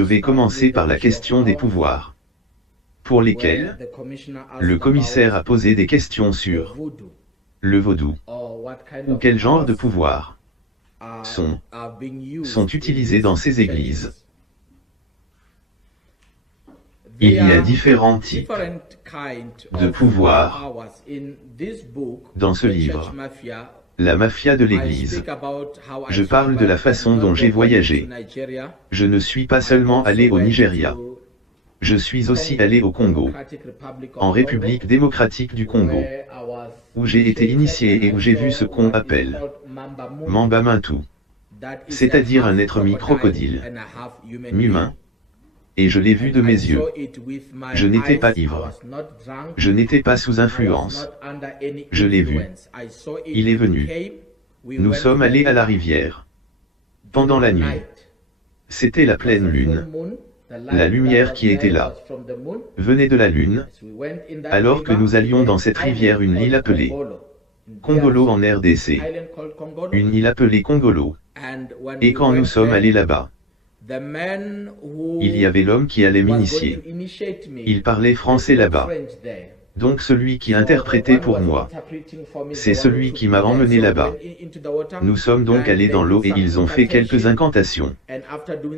Je vais commencer par la question des pouvoirs, pour lesquels le commissaire a posé des questions sur le vaudou, ou quel genre de pouvoirs sont utilisés dans ces églises. Il y a différents types de pouvoirs dans ce livre, La mafia de l'Église. Je parle de la façon dont j'ai voyagé. Je ne suis pas seulement allé au Nigeria. Je suis aussi allé au Congo, en République démocratique du Congo, où j'ai été initié et où j'ai vu ce qu'on appelle Mamba Mintu, c'est-à-dire un être mi-crocodile, mi-humain, et je l'ai vu de mes yeux. Je n'étais pas ivre. Je n'étais pas sous influence. Je l'ai vu. Il est venu. Nous sommes allés à la rivière. Pendant la nuit. C'était la pleine lune. La lumière qui était là venait de la lune. Alors que nous allions dans cette rivière, une île appelée Kongolo en RDC. Une île appelée Kongolo. Et quand nous sommes allés là-bas, il y avait l'homme qui allait m'initier. Il parlait français là-bas. Donc celui qui interprétait pour moi, c'est celui qui m'a emmené là-bas. Nous sommes donc allés dans l'eau et ils ont fait quelques incantations.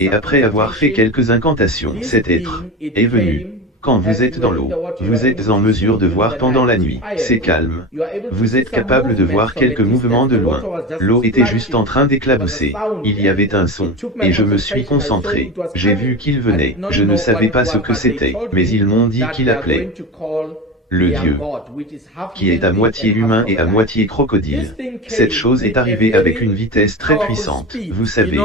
Et après avoir fait quelques incantations, cet être est venu. Quand vous êtes dans l'eau, vous êtes en mesure de voir pendant la nuit. C'est calme. Vous êtes capable de voir quelques mouvements de loin. L'eau était juste en train d'éclabousser. Il y avait un son. Et je me suis concentré. J'ai vu qu'il venait. Je ne savais pas ce que c'était. Mais ils m'ont dit qu'il appelait le Dieu, qui est à moitié humain et à moitié crocodile. Cette chose est arrivée avec une vitesse très puissante. Vous savez,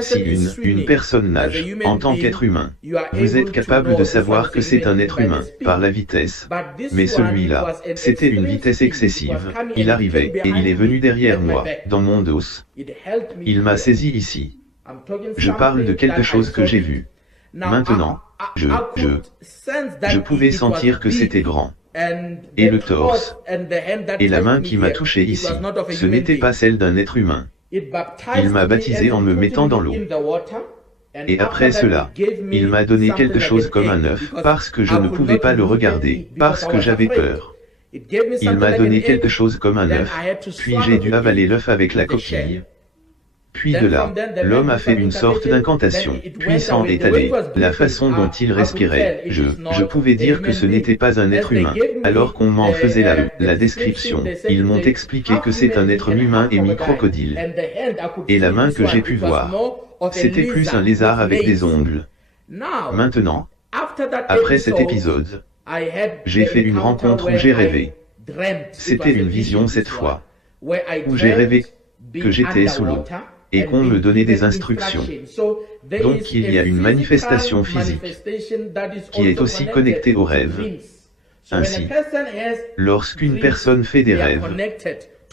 si une personne nage en tant qu'être humain, vous êtes capable de savoir que c'est un être humain, par la vitesse. Mais celui-là, c'était une vitesse excessive. Il arrivait, et il est venu derrière moi, dans mon dos. Il m'a saisi ici. Je parle de quelque chose que j'ai vu. Maintenant, je pouvais sentir que c'était grand. Et le torse, et la main qui m'a touché ici, ce n'était pas celle d'un être humain. Il m'a baptisé en me mettant dans l'eau. Et après cela, il m'a donné quelque chose comme un œuf, parce que je ne pouvais pas le regarder, parce que j'avais peur. Il m'a donné quelque chose comme un œuf, puis j'ai dû avaler l'œuf avec la coquille. Puis de là, l'homme a fait une sorte d'incantation, puis s'en est allé. La façon dont il respirait, je pouvais dire que ce n'était pas un être humain. Alors qu'on m'en faisait la description, ils m'ont expliqué que c'est un être humain et mi-crocodile. Et la main que j'ai pu voir, c'était plus un lézard avec des ongles. Maintenant, après cet épisode, j'ai fait une rencontre où j'ai rêvé. C'était une vision cette fois, où j'ai rêvé que j'étais sous l'eau, et qu'on me donnait des instructions. Donc il y a une manifestation physique, qui est aussi connectée aux rêves. Ainsi, lorsqu'une personne fait des rêves,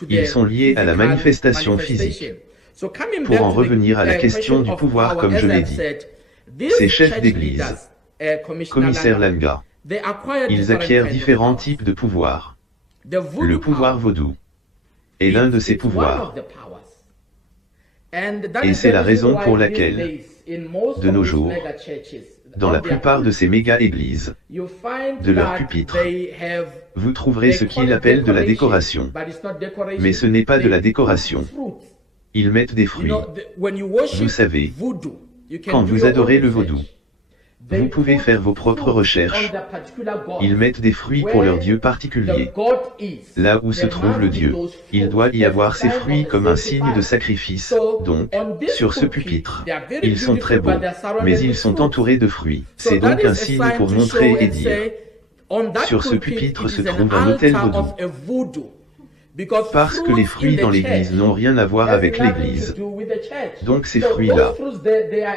ils sont liés à la manifestation physique. Pour en revenir à la question du pouvoir comme je l'ai dit, ces chefs d'église, commissaire Langa, ils acquièrent différents types de pouvoirs. Le pouvoir vaudou est l'un de ces pouvoirs. Et c'est la raison pour laquelle, de nos jours, dans la plupart de ces méga-églises, de leurs pupitres, vous trouverez ce qu'ils appellent de la décoration. Mais ce n'est pas de la décoration. Ils mettent des fruits. Vous savez, quand vous adorez le vaudou, vous pouvez faire vos propres recherches. Ils mettent des fruits pour leur dieu particulier. Là où se trouve le dieu, il doit y avoir ces fruits comme un signe de sacrifice. Donc, sur ce pupitre, ils sont très beaux, mais ils sont entourés de fruits. C'est donc un signe pour montrer et dire, sur ce pupitre se trouve un autel vaudou. Parce que les fruits dans l'église n'ont rien à voir avec l'église. Donc ces fruits-là,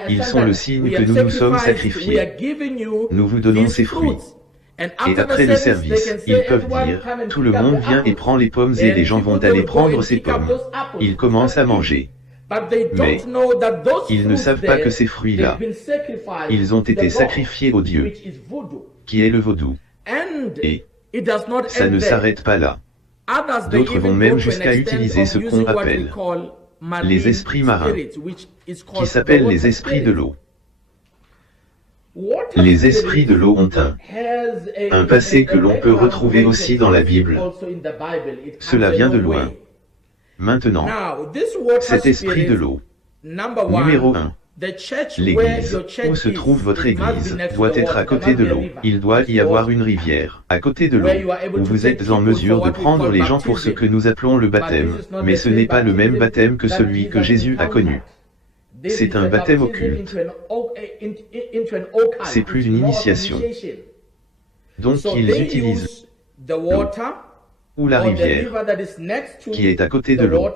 ils sont le signe que nous nous sommes sacrifiés. Nous vous donnons ces fruits. Et après le service, ils peuvent dire, tout le monde vient et prend les pommes et les gens vont aller prendre ces pommes. Ils commencent à manger. Mais, ils ne savent pas que ces fruits-là, ils ont été sacrifiés au Dieu, qui est le vaudou. Et, ça ne s'arrête pas là. D'autres vont même jusqu'à utiliser ce qu'on appelle les esprits marins, qui s'appellent les esprits de l'eau. Les esprits de l'eau ont un passé que l'on peut retrouver aussi dans la Bible. Cela vient de loin. Maintenant, cet esprit de l'eau, numéro 1. L'église, où se trouve votre église, doit être à côté de l'eau. Il doit y avoir une rivière, à côté de l'eau, où vous êtes en mesure de prendre les gens pour ce que nous appelons le baptême, mais ce n'est pas le même baptême que celui que Jésus a connu. C'est un baptême occulte. C'est plus une initiation. Donc ils utilisent l'eau, ou la rivière, qui est à côté de l'eau.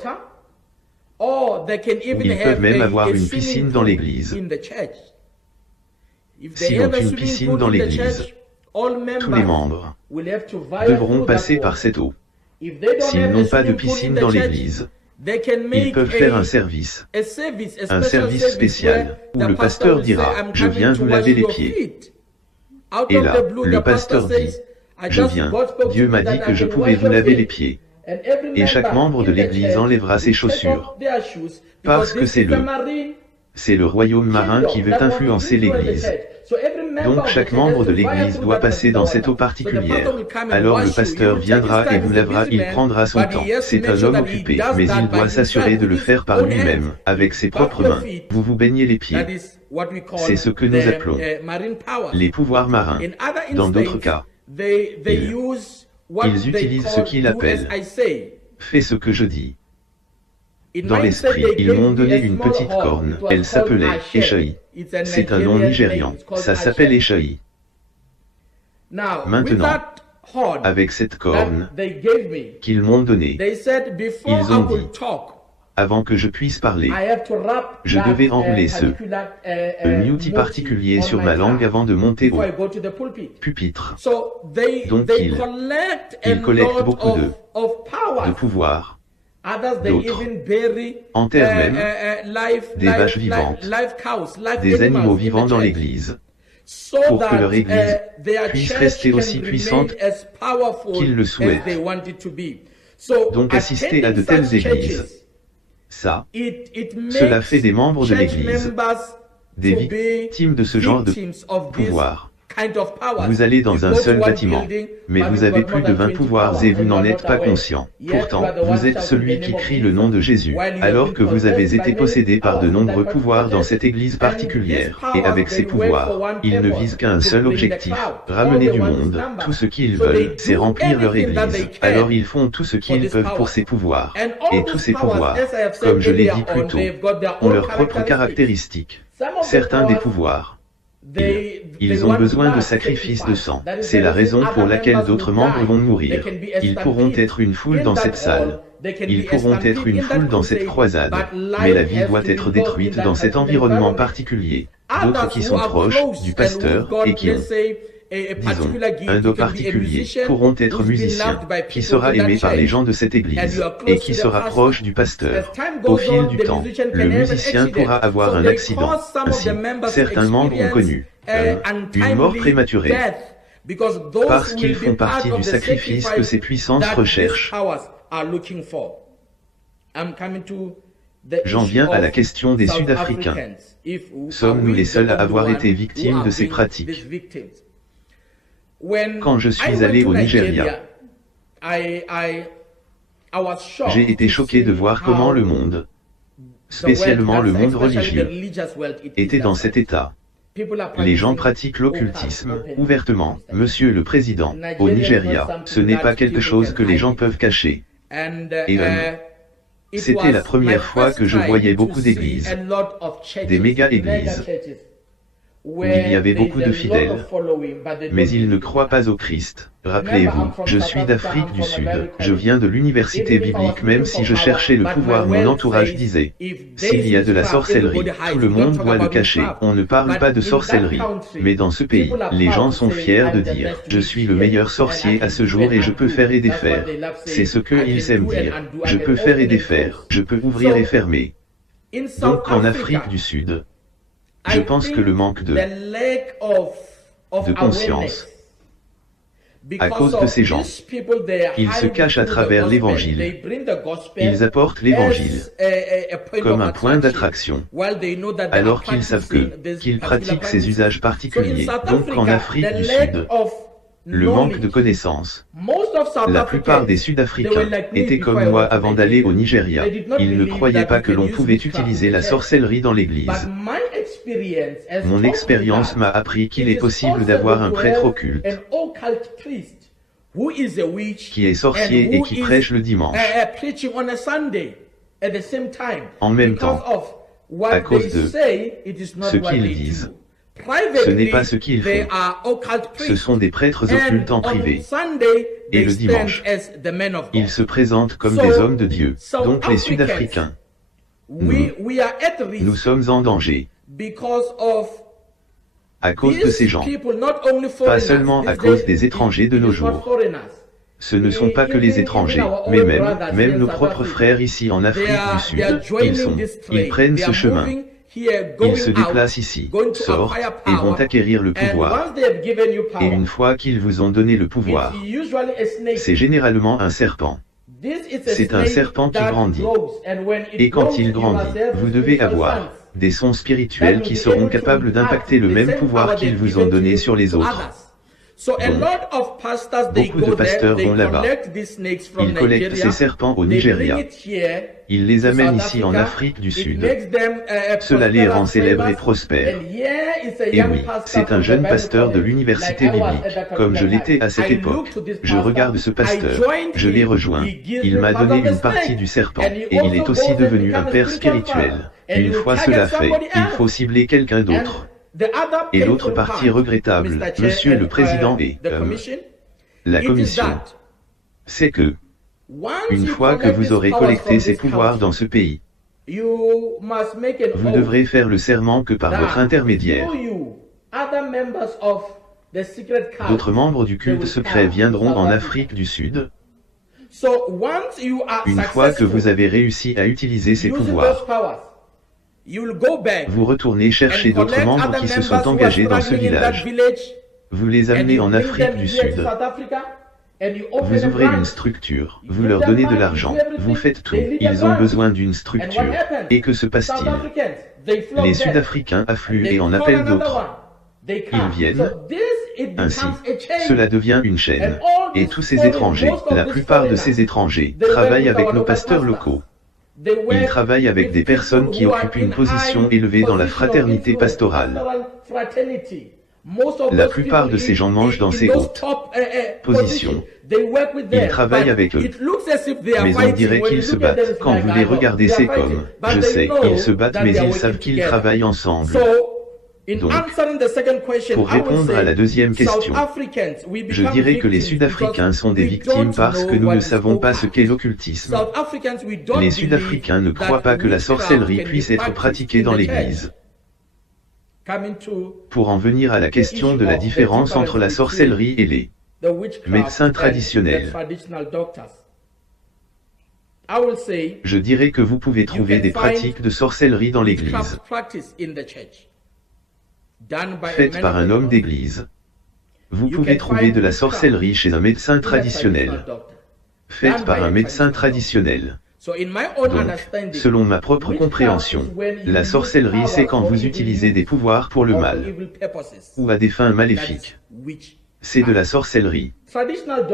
Ils peuvent même avoir une piscine dans l'église. S'ils ont une piscine dans l'église, tous les membres devront passer par cette eau. S'ils n'ont pas de piscine dans l'église, ils peuvent faire un service spécial, où le pasteur dira « Je viens vous laver les pieds ». Et là, le pasteur dit « Je viens, Dieu m'a dit que je pouvais vous laver les pieds ». Et chaque membre de l'église enlèvera ses chaussures, parce que c'est le royaume marin qui veut influencer l'église. Donc chaque membre de l'église doit passer dans cette eau particulière. Alors le pasteur viendra et vous lavera, il prendra son temps. C'est un homme occupé, mais il doit s'assurer de le faire par lui-même, avec ses propres mains. Vous vous baignez les pieds. C'est ce que nous appelons les pouvoirs marins. Dans d'autres cas, ils utilisent ce qu'ils appellent « fais ce que je dis ». Dans l'esprit, ils m'ont donné une petite corne, elle s'appelait Eshaï. C'est un nom nigérian, ça s'appelle Eshaï. Maintenant, avec cette corne qu'ils m'ont donnée, ils ont dit, avant que je puisse parler, je devais enrouler un outil particulier sur ma langue avant de monter au pupitre. Donc ils collectent beaucoup de pouvoir. D'autres enterrent même des vaches vivantes, des animaux vivants dans l'église, pour que leur église puisse rester aussi puissante qu'ils le souhaitent. Donc assister à de telles églises, cela fait des membres de l'église des victimes de ce genre de pouvoir. Vous allez dans un seul bâtiment, mais vous avez plus de 20 pouvoirs et vous n'en êtes pas conscient. Pourtant, vous êtes celui qui crie le nom de Jésus, alors que vous avez été possédé par de nombreux pouvoirs dans cette église particulière. Et avec ces pouvoirs, ils ne visent qu'un seul objectif, ramener du monde. Tout ce qu'ils veulent, c'est remplir leur église. Alors ils font tout ce qu'ils peuvent pour ces pouvoirs. Et tous ces pouvoirs, comme je l'ai dit plus tôt, ont leurs propres caractéristiques. Certains des pouvoirs, ils ont besoin de sacrifices de sang. C'est la raison pour laquelle d'autres membres vont mourir. Ils pourront être une foule dans cette salle. Ils pourront être une foule dans cette croisade. Mais la vie doit être détruite dans cet environnement particulier. D'autres qui sont proches du pasteur et qui ont, disons, un don particulier, pourront être musiciens, qui sera aimé par les gens de cette église, et qui sera proche du pasteur. Au fil du temps, le musicien pourra avoir un accident. Ainsi, certains membres ont connu une mort prématurée, parce qu'ils font partie du sacrifice que ces puissances recherchent. J'en viens à la question des Sud-Africains. Sommes-nous les seuls à avoir été victimes de ces pratiques? Quand je suis allé au Nigeria, j'ai été choqué de voir comment le monde, spécialement le monde religieux, était dans cet état. Les gens pratiquent l'occultisme ouvertement. Monsieur le Président, au Nigeria, ce n'est pas quelque chose que les gens peuvent cacher. Et c'était la première fois que je voyais beaucoup d'églises, des méga-églises, où il y avait beaucoup de fidèles, mais ils ne croient pas au Christ. Rappelez-vous, je suis d'Afrique du Sud, je viens de l'université biblique. Même si je cherchais le pouvoir, mon entourage disait, s'il y a de la sorcellerie, tout le monde doit le cacher. On ne parle pas de sorcellerie. Mais dans ce pays, les gens sont fiers de dire, je suis le meilleur sorcier à ce jour et je peux faire et défaire. C'est ce qu'ils aiment dire. Je peux faire et défaire, je peux ouvrir et fermer. Donc en Afrique du Sud, je pense que le manque de conscience, À cause de ces gens, ils se cachent à travers l'Évangile. Ils apportent l'Évangile comme un point d'attraction, alors qu'ils savent qu'ils pratiquent ces usages particuliers. Donc en Afrique du Sud, le manque de connaissances. La plupart des Sud-Africains étaient comme moi avant d'aller au Nigeria. Ils ne croyaient pas que l'on pouvait utiliser la sorcellerie dans l'Église. Mon expérience m'a appris qu'il est possible d'avoir un prêtre occulte qui est sorcier et qui prêche le dimanche. En même temps, à cause de ce qu'ils disent. Ce n'est pas ce qu'ils font. Ce sont des prêtres occultes en privé. Et le dimanche, ils se présentent comme des hommes de Dieu. Donc les Sud-Africains, nous sommes en danger. À cause de ces gens. Pas seulement à cause des étrangers de nos jours. Ce ne sont pas que les étrangers, mais même nos propres frères ici en Afrique du Sud. Ils prennent ce chemin. Ils se déplacent ici, sortent, et vont acquérir le pouvoir. Et une fois qu'ils vous ont donné le pouvoir, c'est généralement un serpent. C'est un serpent qui grandit. Et quand il grandit, vous devez avoir des sons spirituels qui seront capables d'impacter le même pouvoir qu'ils vous ont donné sur les autres. Donc, beaucoup de pasteurs vont là-bas. Ils collectent ces serpents au Nigeria. Ils les amènent ici en Afrique du Sud. Cela les rend célèbres et prospères. Et oui, c'est un jeune pasteur de l'université biblique, comme je l'étais à cette époque. Je regarde ce pasteur, je l'ai rejoint. Il m'a donné une partie du serpent, et il est aussi devenu un père spirituel. Une fois cela fait, il faut cibler quelqu'un d'autre. Et l'autre partie regrettable, Monsieur le Président et la Commission, c'est que, une fois que vous aurez collecté ces pouvoirs dans ce pays, vous devrez faire le serment que par votre intermédiaire, d'autres membres du culte secret viendront en Afrique du Sud. Une fois que vous avez réussi à utiliser ces pouvoirs, vous retournez chercher d'autres membres qui se sont engagés dans ce village. Vous les amenez en Afrique du Sud. Vous ouvrez une structure, vous leur donnez de l'argent, vous faites tout. Ils ont besoin d'une structure. Et que se passe-t-il? Les Sud-Africains affluent et en appellent d'autres. Ils viennent. Ainsi, cela devient une chaîne. Et tous ces étrangers, la plupart de ces étrangers, travaillent avec nos pasteurs locaux. Ils travaillent avec des personnes qui occupent une position élevée dans la fraternité pastorale. La plupart de ces gens mangent dans ces hautes positions. Ils travaillent avec eux. Mais on dirait qu'ils se battent. Quand vous les regardez, c'est comme, je sais, ils se battent mais ils savent qu'ils travaillent ensemble. Donc, pour répondre à la deuxième question, je dirais que les Sud-Africains sont des victimes parce que nous ne savons pas ce qu'est l'occultisme. Les Sud-Africains ne croient pas que la sorcellerie puisse être pratiquée dans l'Église. Pour en venir à la question de la différence entre la sorcellerie et les médecins traditionnels, je dirais que vous pouvez trouver des pratiques de sorcellerie dans l'Église, faites par un homme d'église. Vous pouvez trouver de la sorcellerie chez un médecin traditionnel, faite par un médecin traditionnel. Donc, selon ma propre compréhension, la sorcellerie c'est quand vous utilisez des pouvoirs pour le mal, ou à des fins maléfiques. C'est de la sorcellerie.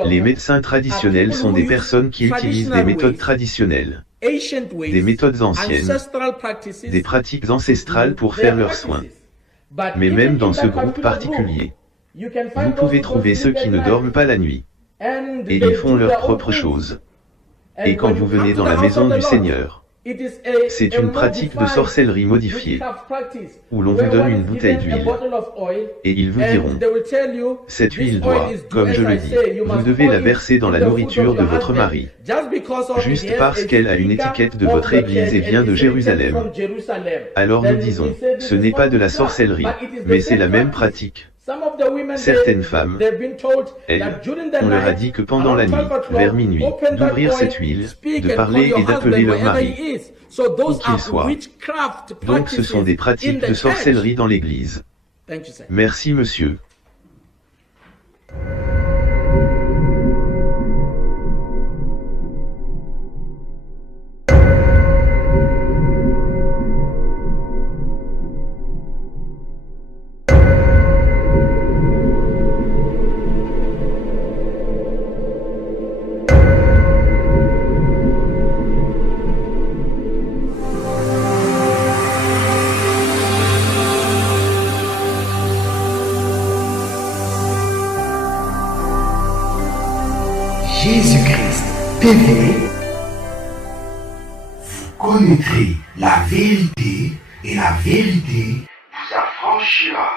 Les médecins traditionnels sont des personnes qui utilisent des méthodes traditionnelles, des méthodes anciennes, des pratiques ancestrales pour faire leurs soins. Mais même dans ce groupe particulier, vous pouvez trouver ceux qui ne dorment pas la nuit. Et ils font leurs propres choses. Et quand vous venez dans la maison du Seigneur, c'est une pratique de sorcellerie modifiée, où l'on vous donne une bouteille d'huile. Et ils vous diront, cette huile doit, comme je le dis, vous devez la verser dans la nourriture de votre mari. Juste parce qu'elle a une étiquette de votre église et vient de Jérusalem. Alors nous disons, ce n'est pas de la sorcellerie, mais c'est la même pratique. Certaines femmes, elles, on leur a dit que pendant la nuit, vers minuit, d'ouvrir cette huile, de parler et d'appeler leur mari, où qu'il soit. Donc ce sont des pratiques de sorcellerie dans l'Église. Merci monsieur. Jésus-Christ TV. Vous connaîtrez la vérité et la vérité vous affranchira.